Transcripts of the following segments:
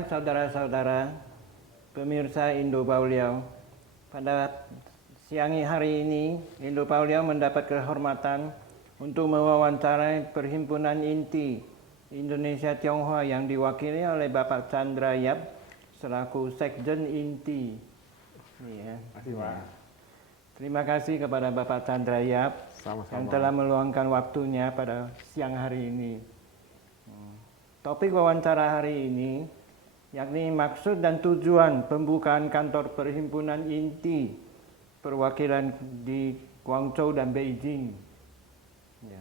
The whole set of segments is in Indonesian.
siang saudara-saudara pemirsa Indo Pauliau. Pada siang hari ini Indo Pauliau mendapat kehormatan untuk mewawancarai Perhimpunan Inti Indonesia Tionghoa yang diwakili oleh Bapak Chandra Yap selaku Sekjen Inti. Terima kasih kepada Bapak Chandra Yap yang telah meluangkan waktunya pada siang hari ini. Topik wawancara hari ini yakni maksud dan tujuan pembukaan kantor Perhimpunan Inti perwakilan di Guangzhou dan Beijing.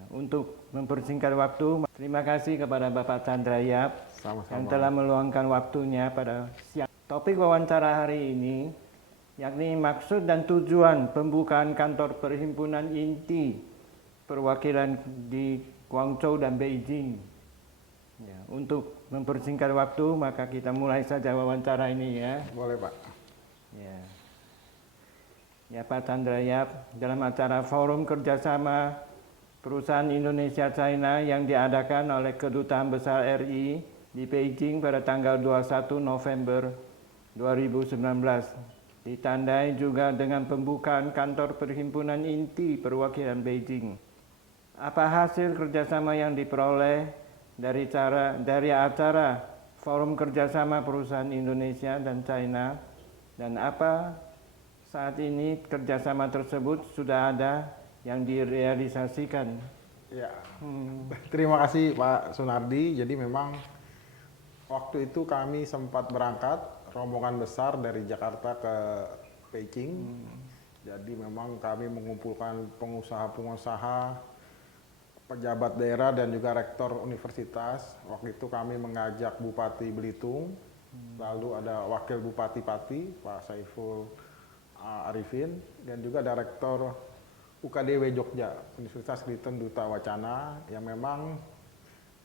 Untuk mempersingkat waktu, terima kasih kepada Bapak Chandra Yap yang telah meluangkan waktunya pada siang. Topik wawancara hari ini yakni maksud dan tujuan pembukaan kantor Perhimpunan Inti perwakilan di Guangzhou dan Beijing. Untuk mempersingkat waktu, maka kita mulai saja wawancara ini ya. Boleh Pak. Ya Pak Chandra Yap, dalam acara Forum Kerjasama Perusahaan Indonesia China yang diadakan oleh Kedutaan Besar RI di Beijing pada tanggal 21 November 2019. Ditandai juga dengan pembukaan kantor Perhimpunan Inti perwakilan Beijing. Apa hasil kerjasama yang diperoleh dari acara Forum Kerjasama Perusahaan Indonesia dan China, dan apa saat ini kerjasama tersebut sudah ada yang direalisasikan? Ya, terima kasih Pak Sunardi. Jadi memang waktu itu kami sempat berangkat rombongan besar dari Jakarta ke Beijing. Jadi memang kami mengumpulkan pengusaha-pengusaha, pejabat daerah dan juga rektor universitas. Waktu itu kami mengajak Bupati Belitung, lalu ada Wakil Bupati Pati, Pak Saiful Arifin, dan juga ada Rektor UKDW Jogja, Universitas Kristen Duta Wacana, yang memang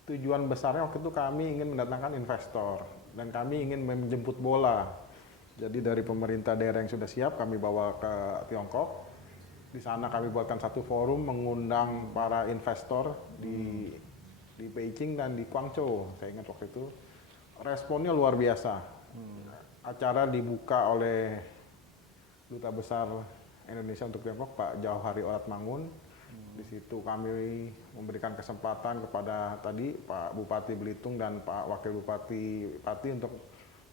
tujuan besarnya waktu itu kami ingin mendatangkan investor, dan kami ingin menjemput bola. Jadi dari pemerintah daerah yang sudah siap, kami bawa ke Tiongkok. Di sana kami buatkan satu forum mengundang para investor di Beijing dan di Guangzhou. Saya ingat waktu itu responnya luar biasa. Acara dibuka oleh Duta Besar Indonesia untuk Tiongkok, Pak Jauhari Oratmangun. Di situ kami memberikan kesempatan kepada tadi Pak Bupati Belitung dan Pak Wakil Bupati Pati untuk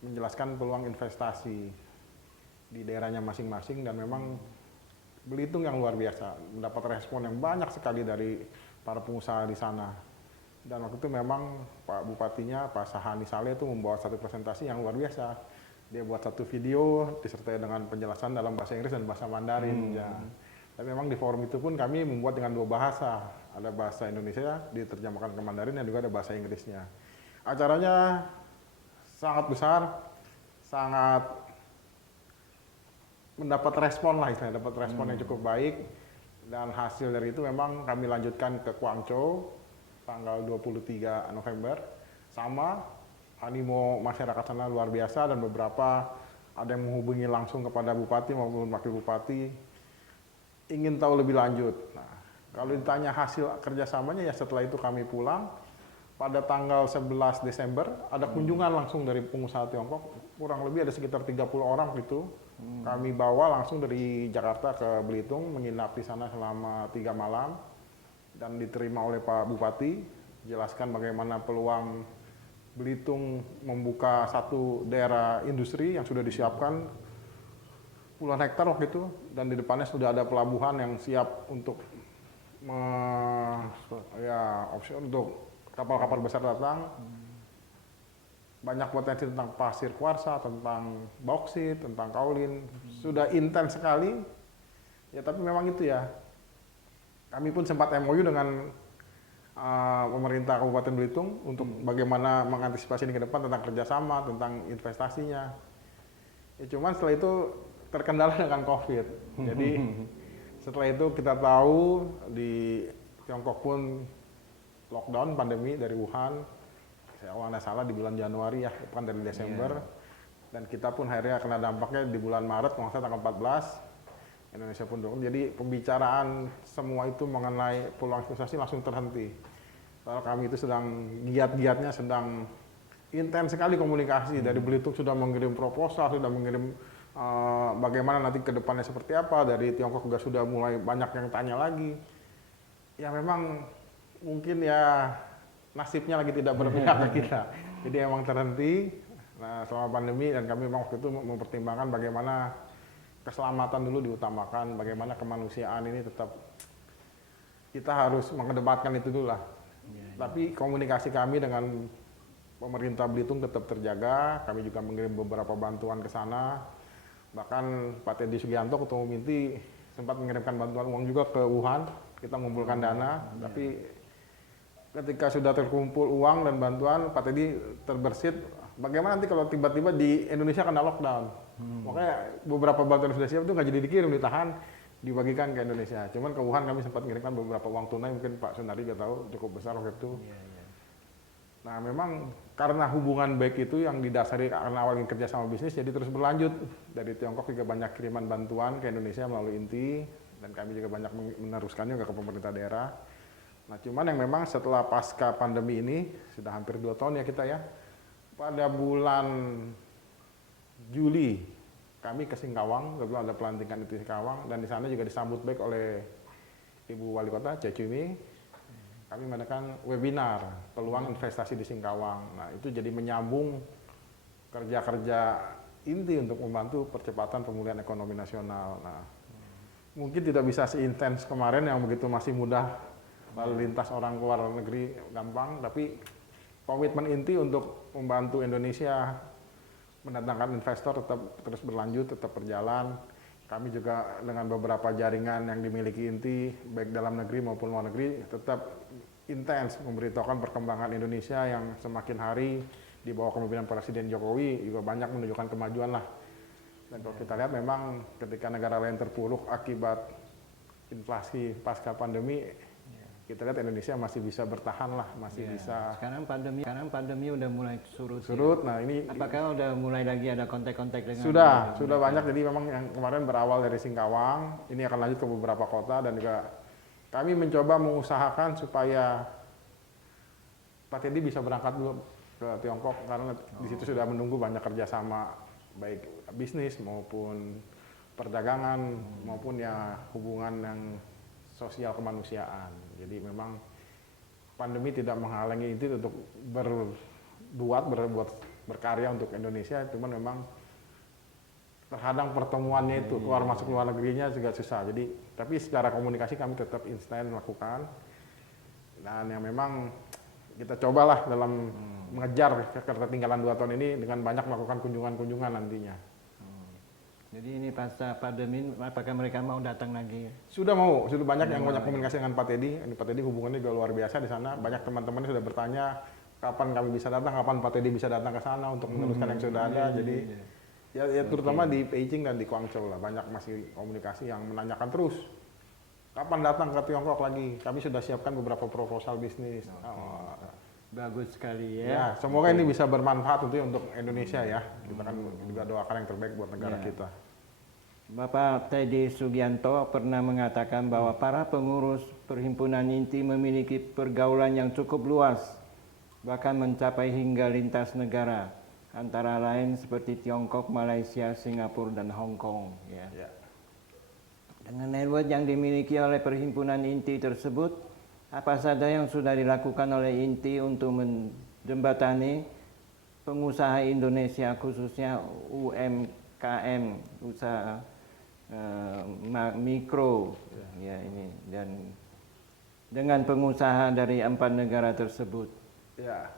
menjelaskan peluang investasi di daerahnya masing-masing, dan memang Belitung yang luar biasa, mendapat respon yang banyak sekali dari para pengusaha di sana. Dan waktu itu memang Pak Bupatinya, Pak Sahani Saleh itu membawa satu presentasi yang luar biasa. Dia buat satu video disertai dengan penjelasan dalam bahasa Inggris dan bahasa Mandarin. Dan memang di forum itu pun kami membuat dengan dua bahasa. Ada bahasa Indonesia diterjemahkan ke Mandarin, dan juga ada bahasa Inggrisnya. Acaranya sangat besar, sangat mendapat respon lah, dapat respon yang cukup baik, dan hasil dari itu memang kami lanjutkan ke Guangzhou tanggal 23 November. Sama animo masyarakat sana luar biasa, dan beberapa ada yang menghubungi langsung kepada Bupati maupun Wakil Bupati ingin tahu lebih lanjut. Nah, kalau ditanya hasil kerjasamanya, ya setelah itu kami pulang pada tanggal 11 Desember ada kunjungan langsung dari pengusaha Tiongkok, kurang lebih ada sekitar 30 orang gitu. Kami bawa langsung dari Jakarta ke Belitung, menginap di sana selama 3 malam, dan diterima oleh Pak Bupati, jelaskan bagaimana peluang Belitung membuka satu daerah industri yang sudah disiapkan puluhan hektar waktu itu, dan di depannya sudah ada pelabuhan yang siap untuk opsi untuk kapal-kapal besar datang. Banyak potensi tentang pasir kuarsa, tentang bauksit, tentang kaolin, sudah intens sekali. Ya tapi memang itu ya. Kami pun sempat MOU dengan pemerintah Kabupaten Belitung untuk bagaimana mengantisipasi ini ke depan, tentang kerjasama, tentang investasinya. Ya cuman setelah itu terkendala dengan COVID. Jadi setelah itu kita tahu di Tiongkok pun lockdown pandemi dari Wuhan. Kalau nggak salah di bulan Januari ya, bukan dari Desember. Dan kita pun akhirnya kena dampaknya di bulan Maret, kalau nggak salah tanggal 14. Indonesia pun turun. Jadi pembicaraan semua itu mengenai peluang investasi langsung terhenti. Kalau kami itu sedang giat-giatnya sedang intens sekali komunikasi. Dari Belitung sudah mengirim proposal, sudah mengirim bagaimana nanti ke depannya seperti apa. Dari Tiongkok juga sudah mulai banyak yang tanya lagi. Ya memang mungkin ya nasibnya lagi tidak berpihak ke kita. Jadi emang terhenti selama pandemi, dan kami memang waktu itu mempertimbangkan bagaimana keselamatan dulu diutamakan, bagaimana kemanusiaan ini tetap kita harus mengedepankan itu dulu lah. Tapi komunikasi kami dengan pemerintah Belitung tetap terjaga. Kami juga mengirim beberapa bantuan ke sana. Bahkan Pak Teddy Sugianto, Ketua Umum INTI, sempat mengirimkan bantuan uang juga ke Wuhan. Kita mengumpulkan dana, tapi ketika sudah terkumpul uang dan bantuan, Pak Teddy terbersit, bagaimana nanti kalau tiba-tiba di Indonesia kena lockdown. Makanya beberapa bantuan sudah siap itu nggak jadi dikirim, ditahan, dibagikan ke Indonesia. Cuman ke Wuhan kami sempat mengirimkan beberapa uang tunai, mungkin Pak Sunardi juga tahu, cukup besar waktu itu. Nah memang karena hubungan baik itu yang didasari karena awalnya kerja sama bisnis, jadi terus berlanjut. Dari Tiongkok juga banyak kiriman bantuan ke Indonesia melalui INTI, dan kami juga banyak meneruskannya juga ke pemerintah daerah. Nah cuman yang memang setelah pasca pandemi ini, sudah hampir 2 tahun ya kita ya, pada bulan Juli kami ke Singkawang, kebetulan ada pelantikan di Singkawang, dan di sana juga disambut baik oleh Ibu Wali Kota Cecumi. Kami mengadakan webinar peluang investasi di Singkawang. Nah itu jadi menyambung kerja-kerja inti untuk membantu percepatan pemulihan ekonomi nasional. Nah mungkin tidak bisa seintens kemarin yang begitu masih mudah lalu lintas orang keluar negeri gampang, tapi komitmen inti untuk membantu Indonesia mendatangkan investor tetap terus berlanjut, tetap berjalan. Kami juga dengan beberapa jaringan yang dimiliki INTI, baik dalam negeri maupun luar negeri, tetap intens memberitahukan perkembangan Indonesia yang semakin hari di bawah kepemimpinan Presiden Jokowi juga banyak menunjukkan kemajuan lah. Dan kalau kita lihat memang ketika negara lain terpuruk akibat inflasi pasca pandemi, kita lihat Indonesia masih bisa bertahan lah, masih bisa. Sekarang pandemi udah mulai surut. Nah ini apakah udah mulai lagi ada kontak-kontak dengan? Sudah banyak. Jadi memang yang kemarin berawal dari Singkawang, ini akan lanjut ke beberapa kota, dan juga kami mencoba mengusahakan supaya Pak Teddy bisa berangkat dulu ke Tiongkok, karena di situ sudah menunggu banyak kerjasama baik bisnis maupun perdagangan maupun ya hubungan yang sosial kemanusiaan. Jadi memang pandemi tidak menghalangi itu untuk berbuat berkarya untuk Indonesia, cuman memang terhadang pertemuannya itu keluar masuk luar negerinya juga susah. Jadi tapi secara komunikasi kami tetap instan melakukan, dan yang memang kita cobalah dalam mengejar ketertinggalan 2 tahun ini dengan banyak melakukan kunjungan-kunjungan nantinya. Jadi ini pasca pandemi, apakah mereka mau datang lagi? Sudah banyak yang banyak komunikasi dengan Pak Teddy. Ini Pak Teddy hubungannya juga luar biasa di sana. Banyak teman-temannya sudah bertanya kapan kami bisa datang, kapan Pak Teddy bisa datang ke sana untuk meneruskan yang sudah ada. Jadi ya terutama di Beijing dan di Guangzhou lah, banyak masih komunikasi yang menanyakan terus kapan datang ke Tiongkok lagi. Kami sudah siapkan beberapa proposal bisnis. Bagus sekali ya. Ya, semoga ini bisa bermanfaat untuk Indonesia ya. Kita kan juga doakan yang terbaik buat negara kita. Bapak Teddy Sugianto pernah mengatakan bahwa para pengurus perhimpunan inti memiliki pergaulan yang cukup luas, bahkan mencapai hingga lintas negara, antara lain seperti Tiongkok, Malaysia, Singapura, dan Hong Kong. Ya. Dengan network yang dimiliki oleh perhimpunan inti tersebut, apa saja yang sudah dilakukan oleh inti untuk menjembatani pengusaha Indonesia, khususnya UMKM, usaha mikro, ya ini, dan dengan pengusaha dari 4 negara tersebut? Ya,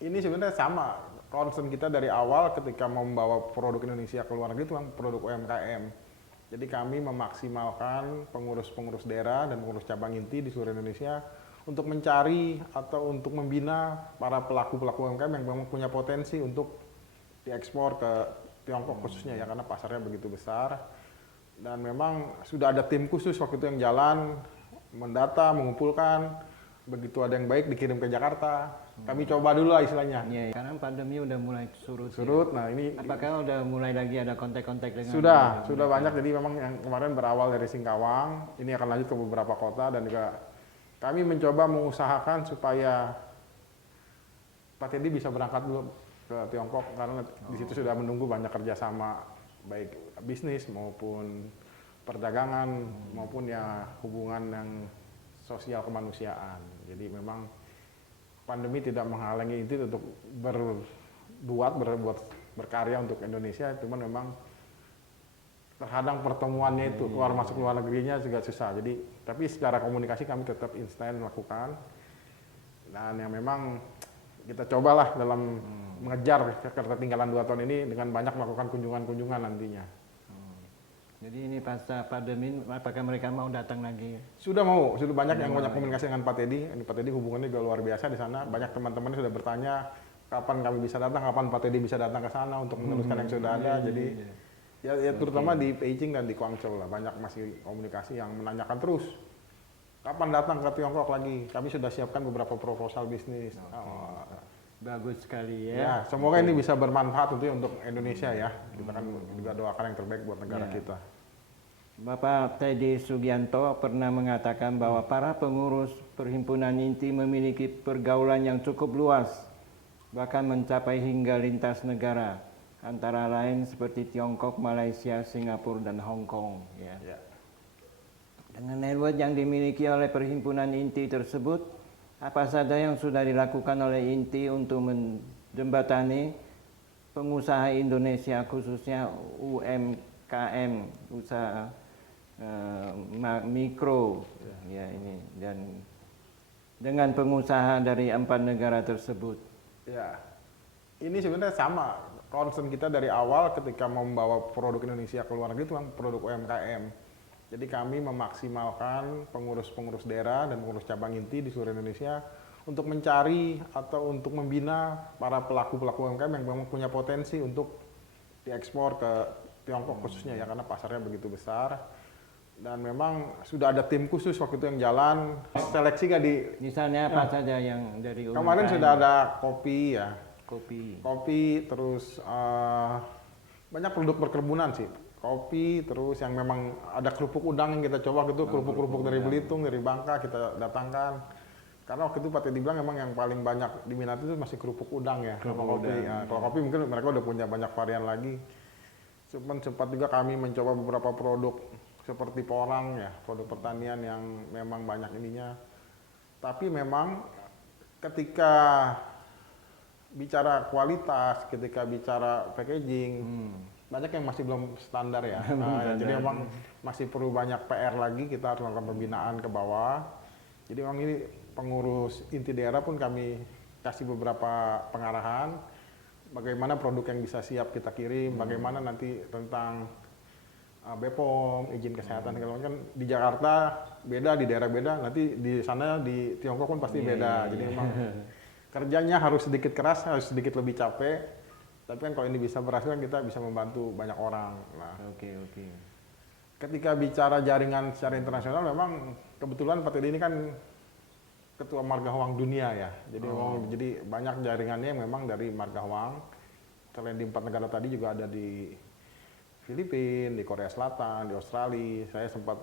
ini sebenarnya sama concern kita dari awal ketika membawa produk Indonesia ke luar negeri itu memang produk UMKM. Jadi kami memaksimalkan pengurus-pengurus daerah dan pengurus cabang inti di seluruh Indonesia untuk mencari atau untuk membina para pelaku-pelaku UMKM yang memang punya potensi untuk diekspor ke Tiongkok khususnya ya, karena pasarnya begitu besar. Dan memang sudah ada tim khusus waktu itu yang jalan, mendata, mengumpulkan, begitu ada yang baik dikirim ke Jakarta. Kami coba dulu lah istilahnya. Iya, sekarang pandemi udah mulai surut. Nah ini apakah udah mulai lagi ada kontak-kontak dengan? Sudah banyak. Jadi memang yang kemarin berawal dari Singkawang, ini akan lanjut ke beberapa kota, dan juga kami mencoba mengusahakan supaya Pak Teddy bisa berangkat dulu ke Tiongkok karena di situ sudah menunggu banyak kerjasama baik bisnis maupun perdagangan maupun ya hubungan yang sosial kemanusiaan. Jadi memang pandemi tidak menghalangi itu untuk berbuat berkarya untuk Indonesia, cuman memang terhadang pertemuannya itu keluar masuk luar negerinya juga susah. Jadi tapi secara komunikasi kami tetap instan melakukan, dan yang memang kita cobalah dalam mengejar ketertinggalan 2 tahun ini dengan banyak melakukan kunjungan-kunjungan nantinya. Jadi ini pasca pandemi, apakah mereka mau datang lagi? Sudah mau, sudah banyak yang banyak komunikasi dengan Pak Teddy. Ini Pak Teddy hubungannya juga luar biasa di sana. Banyak teman-teman sudah bertanya kapan kami bisa datang, kapan Pak Teddy bisa datang ke sana untuk meneruskan yang sudah ada. Jadi ya terutama di Beijing dan di Guangzhou lah banyak masih komunikasi yang menanyakan terus kapan datang ke Tiongkok lagi. Kami sudah siapkan beberapa proposal bisnis. Bagus sekali ya. Ya, semoga ini bisa bermanfaat untuk Indonesia ya. Kita kan juga doakan yang terbaik buat negara kita. Bapak Teddy Sugianto pernah mengatakan bahwa para pengurus Perhimpunan Inti memiliki pergaulan yang cukup luas, bahkan mencapai hingga lintas negara, antara lain seperti Tiongkok, Malaysia, Singapura, dan Hong Kong. Ya. Dengan network yang dimiliki oleh Perhimpunan Inti tersebut, apa saja yang sudah dilakukan oleh Inti untuk menjembatani pengusaha Indonesia, khususnya UMKM, usaha mikro, ya ini, dan dengan pengusaha dari 4 negara tersebut. Ya, ini sebenarnya sama concern kita dari awal ketika membawa produk Indonesia ke luar negeri itu memang produk UMKM. Jadi kami memaksimalkan pengurus-pengurus daerah dan pengurus cabang inti di seluruh Indonesia untuk mencari atau untuk membina para pelaku-pelaku UMKM yang memang punya potensi untuk diekspor ke Tiongkok khususnya ya, karena pasarnya begitu besar. Dan memang sudah ada tim khusus waktu itu yang jalan seleksi nggak di misalnya apa saja yang dari UMKM? Kemarin sudah ada kopi ya, kopi terus banyak produk perkebunan sih, kopi terus yang memang ada kerupuk udang yang kita coba gitu, kerupuk dari Belitung, dari Bangka kita datangkan karena waktu itu Pak Teddy bilang memang yang paling banyak diminati itu masih kerupuk udang ya, sama kopi. Ya, kalau kopi mungkin mereka udah punya banyak varian lagi. Cuman sempat juga kami mencoba beberapa produk seperti porang ya, produk pertanian yang memang banyak ininya. Tapi memang ketika bicara kualitas, ketika bicara packaging, banyak yang masih belum standar ya. Jadi memang masih perlu banyak PR lagi, kita harus melakukan pembinaan ke bawah. Jadi memang ini pengurus inti daerah pun kami kasih beberapa pengarahan, bagaimana produk yang bisa siap kita kirim, bagaimana nanti tentang BPOM, izin kesehatan segala macam. Kan di Jakarta beda, di daerah beda, nanti di sana di Tiongkok pun pasti beda. Jadi memang kerjanya harus sedikit keras, harus sedikit lebih capek. Tapi kan kalau ini bisa berhasil kan kita bisa membantu banyak orang. Nah, ketika bicara jaringan secara internasional, memang kebetulan Pak Teddy ini kan ketua Margahwang Dunia ya. Jadi memang jadi banyak jaringannya yang memang dari Margahwang. Selain di 4 negara tadi juga ada di Filipina, di Korea Selatan, di Australia. Saya sempat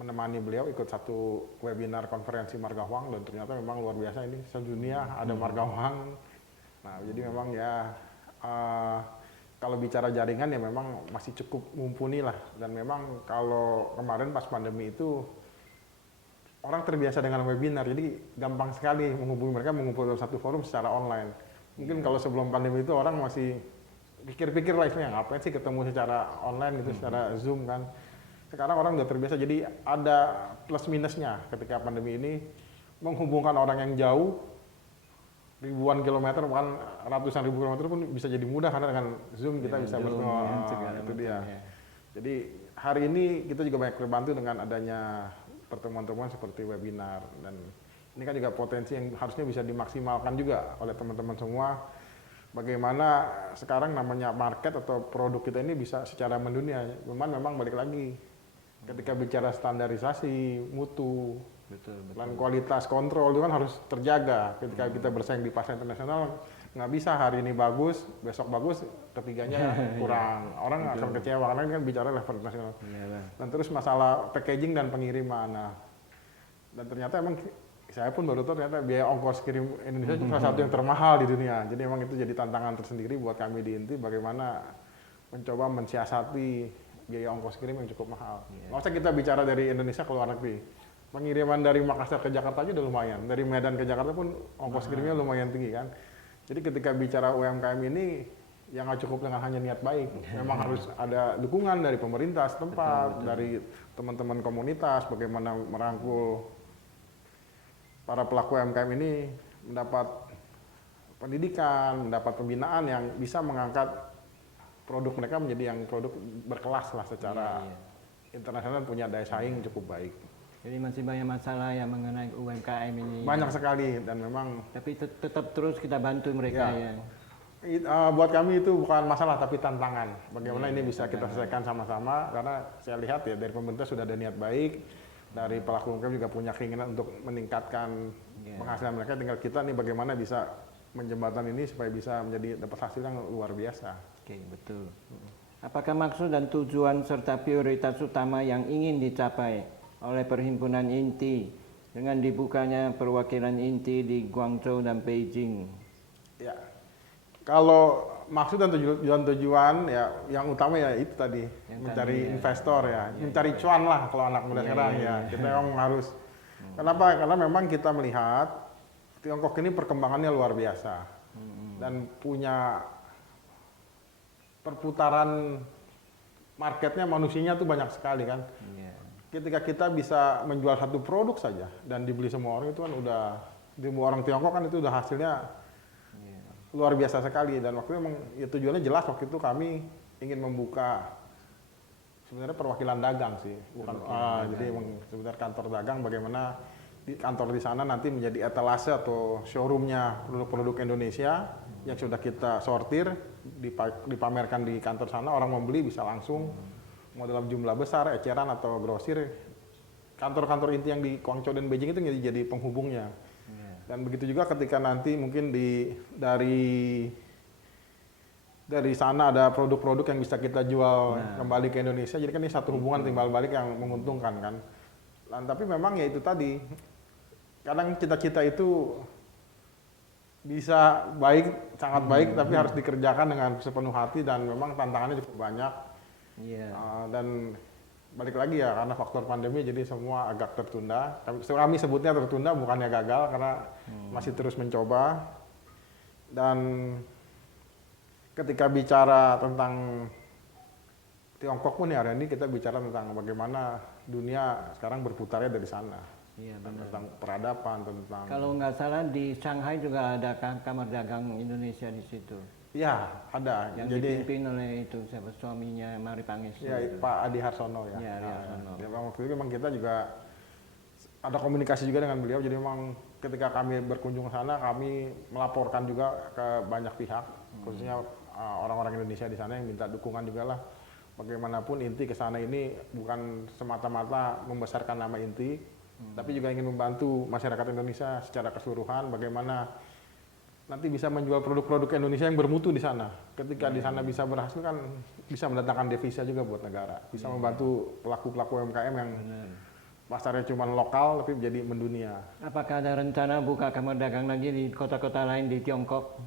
menemani beliau ikut satu webinar konferensi Margahwang dan ternyata memang luar biasa ini sedunia ada Margahwang. Nah, jadi memang ya kalau bicara jaringan ya memang masih cukup mumpuni lah, dan memang kalau kemarin pas pandemi itu orang terbiasa dengan webinar, jadi gampang sekali menghubungi mereka, mengumpul dalam satu forum secara online. Mungkin kalau sebelum pandemi itu orang masih pikir-pikir lah istilahnya, ngapain sih ketemu secara online gitu, secara Zoom kan. Sekarang orang udah terbiasa, jadi ada plus minusnya ketika pandemi ini menghubungkan orang yang jauh ribuan kilometer, bahkan ratusan ribu kilometer pun bisa jadi mudah karena dengan Zoom kita bisa bertemu. Itu dia. Jadi hari ini kita juga banyak terbantu dengan adanya pertemuan-pertemuan seperti webinar, dan ini kan juga potensi yang harusnya bisa dimaksimalkan juga oleh teman-teman semua. Bagaimana sekarang namanya market atau produk kita ini bisa secara mendunia. Memang balik lagi ketika bicara standarisasi, mutu, dan kualitas kontrol itu kan harus terjaga. Ketika kita bersaing di pasar internasional, nggak bisa hari ini bagus, besok bagus, ketiganya kurang. Orang akan kecewa karena ini kan bicara level internasional. Dan terus masalah packaging dan pengiriman. Nah, dan ternyata emang saya pun baru tahu ternyata biaya ongkos kirim Indonesia itu salah satu yang termahal di dunia. Jadi memang itu jadi tantangan tersendiri buat kami di Inti bagaimana mencoba mensiasati biaya ongkos kirim yang cukup mahal. Nggak usah kita bicara dari Indonesia ke luar negeri. Pengiriman dari Makassar ke Jakarta aja udah lumayan. Dari Medan ke Jakarta pun ongkos kirimnya lumayan tinggi kan. Jadi ketika bicara UMKM ini yang nggak cukup dengan hanya niat baik. Memang harus ada dukungan dari pemerintah setempat, dari teman-teman komunitas, bagaimana merangkul para pelaku UMKM ini mendapat pendidikan, mendapat pembinaan yang bisa mengangkat produk mereka menjadi yang produk berkelas lah secara internasional, punya daya saing cukup baik. Jadi masih banyak masalah yang mengenai UMKM ini. Banyak sekali dan memang. Tapi tetap terus kita bantu mereka ya. Buat kami itu bukan masalah tapi tantangan. Bagaimana ini bisa kita selesaikan sama-sama karena saya lihat ya dari pemerintah sudah ada niat baik. Dari pelaku UMKM juga punya keinginan untuk meningkatkan penghasilan mereka. Tinggal kita nih bagaimana bisa menjembatan ini supaya bisa menjadi dapat hasil yang luar biasa. Oke, betul. Apakah maksud dan tujuan serta prioritas utama yang ingin dicapai oleh Perhimpunan Inti dengan dibukanya perwakilan Inti di Guangzhou dan Beijing? Ya, kalau maksud dan tujuan ya yang utama ya itu tadi yang mencari investor ya, mencari cuan lah kalau anak muda sekarang ya. Kita memang harus. Kenapa? Karena memang kita melihat Tiongkok ini perkembangannya luar biasa dan punya perputaran marketnya manusianya tuh banyak sekali kan. Ketika kita bisa menjual satu produk saja dan dibeli semua orang itu kan udah semua orang Tiongkok kan itu udah hasilnya luar biasa sekali. Dan waktu itu memang ya tujuannya jelas waktu itu kami ingin membuka sebenarnya perwakilan dagang sih, bukan jadi memang sebenarnya kantor dagang bagaimana di kantor di sana nanti menjadi etalase atau showroomnya produk-produk Indonesia yang sudah kita sortir dipamerkan di kantor sana, orang membeli bisa langsung mau dalam jumlah besar, eceran atau grosir. Kantor-kantor inti yang di Guangzhou dan Beijing itu jadi penghubungnya. Dan begitu juga ketika nanti mungkin dari sana ada produk-produk yang bisa kita jual kembali ke Indonesia. Jadi kan ini satu hubungan timbal balik yang menguntungkan kan. Dan tapi memang ya itu tadi, kadang cita-cita itu bisa baik, sangat baik, tapi harus dikerjakan dengan sepenuh hati dan memang tantangannya cukup banyak. Dan balik lagi ya karena faktor pandemi jadi semua agak tertunda. Kami sebutnya tertunda bukannya gagal karena masih terus mencoba. Dan ketika bicara tentang Tiongkok pun ya hari ini kita bicara tentang bagaimana dunia sekarang berputarnya dari sana. Tentang peradaban, tentang. Kalau nggak salah di Shanghai juga ada kamar dagang Indonesia di situ. Ya, ada. Yang dipimpin oleh itu siapa suaminya Mari Pangestu. Ya, Pak Adi Harsono ya. Adi Harsono. Ya, waktu itu memang kita juga ada komunikasi juga dengan beliau. Jadi memang ketika kami berkunjung ke sana, kami melaporkan juga ke banyak pihak, khususnya orang-orang Indonesia di sana yang minta dukungan juga lah. Bagaimanapun Inti ke sana ini bukan semata-mata membesarkan nama Inti, tapi juga ingin membantu masyarakat Indonesia secara keseluruhan. Bagaimana nanti bisa menjual produk-produk Indonesia yang bermutu di sana. Ketika di sana bisa berhasil kan bisa mendatangkan devisa juga buat negara. Bisa membantu pelaku-pelaku UMKM yang pasarnya cuma lokal tapi menjadi mendunia. Apakah ada rencana buka kamar dagang lagi di kota-kota lain di Tiongkok?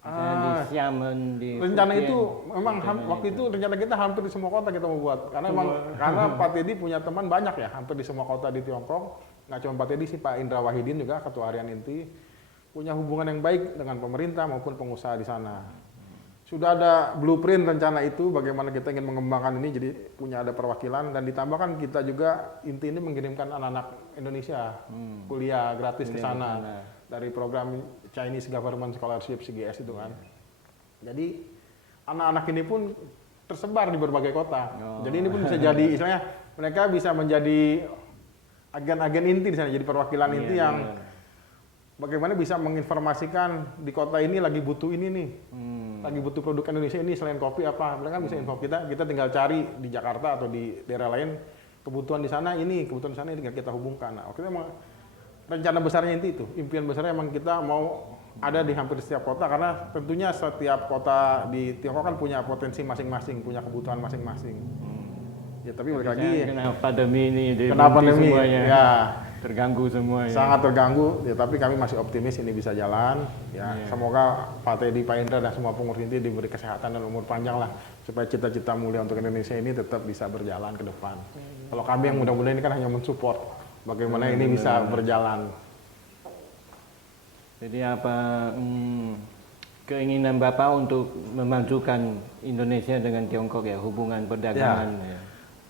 Misalnya di Xiamen, di rencana Fujian, itu memang waktu itu rencana kita hampir di semua kota kita mau buat. Karena Pak Teddy punya teman banyak ya, hampir di semua kota di Tiongkok. Nggak cuma Pak Teddy sih, Pak Indra Wahidin juga ketua harian Inti punya hubungan yang baik dengan pemerintah maupun pengusaha di sana. Sudah ada blueprint rencana itu bagaimana kita ingin mengembangkan ini jadi punya ada perwakilan dan ditambahkan kita juga Inti ini mengirimkan anak-anak Indonesia kuliah gratis ke sana dari program Chinese Government Scholarship CGS itu kan. Jadi anak-anak ini pun tersebar di berbagai kota. Jadi ini pun bisa jadi istilahnya mereka bisa menjadi agen-agen Inti di sana, jadi perwakilan Inti yang bagaimana bisa menginformasikan di kota ini lagi butuh ini nih, lagi butuh produk Indonesia ini selain kopi apa, mereka bisa info kita tinggal cari di Jakarta atau di daerah lain kebutuhan di sana ini, kebutuhan di sana ini tinggal kita hubungkan. Nah, waktu itu emang rencana besarnya itu, impian besarnya emang kita mau ada di hampir setiap kota karena tentunya setiap kota di Tiongkok kan punya potensi masing-masing, punya kebutuhan masing-masing. Ya tapi balik Saya lagi kena pandemi ini, jadi kena berhenti pandemi, semuanya. ya Terganggu semua ya. sangat terganggu. Ya tapi kami masih optimis ini bisa jalan. Ya Iya. semoga Pak Teddy, Pak Indra dan semua pengurus inti diberi kesehatan dan umur panjang lah supaya cita-cita mulia untuk Indonesia ini tetap bisa berjalan ke depan. Kalau kami yang muda-muda ini kan hanya mensupport bagaimana ini bisa berjalan. Jadi apa keinginan Bapak untuk memajukan Indonesia dengan Tiongkok ya, hubungan perdagangan ya.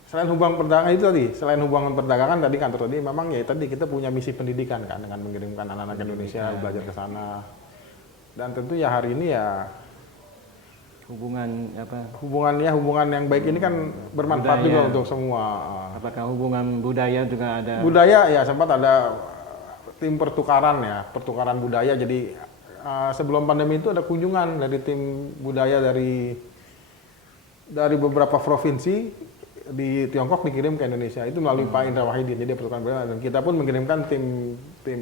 Selain hubungan perdagangan itu tadi, selain hubungan perdagangan tadi kantor tadi memang ya tadi kita punya misi pendidikan kan dengan mengirimkan anak-anak Indonesia belajar ke sana. Dan tentu ya hari ini ya Hubungan apa? hubungan yang baik ini kan bermanfaat Budaya. juga untuk semua. Apakah hubungan budaya juga ada? Budaya ya sempat ada tim pertukaran ya, pertukaran budaya. Jadi sebelum pandemi itu ada kunjungan dari tim budaya dari beberapa provinsi di Tiongkok dikirim ke Indonesia itu melalui Pak Indra Wahidin. Jadi pertukaran budaya dan kita pun mengirimkan tim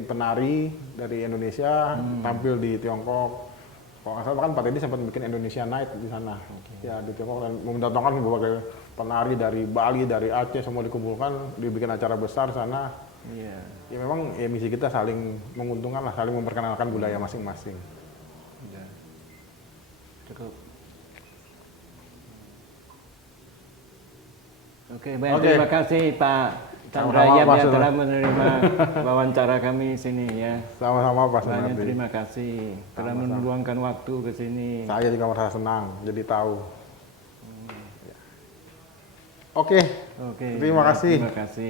penari dari Indonesia tampil di Tiongkok. Kalau nggak salah bahkan Pak Teddy sempat bikin Indonesia Night di sana. Ya di Tiongkok dan mendatangkan berbagai penari dari Bali, dari Aceh semua dikumpulkan, dibikin acara besar sana. Iya. Ya memang ya misi kita saling menguntungkan lah, saling memperkenalkan budaya masing-masing. Udah. Cukup. Oke, baik. Oke. Terima kasih Pak Chandra Sama-sama, Yap Pak yang Sunardi. telah menerima wawancara kami di sini ya. Sama-sama Pak Banyak Sunardi. terima kasih telah meluangkan waktu ke sini. Saya juga merasa senang jadi tahu. Oke, Oke. terima kasih. Terima kasih.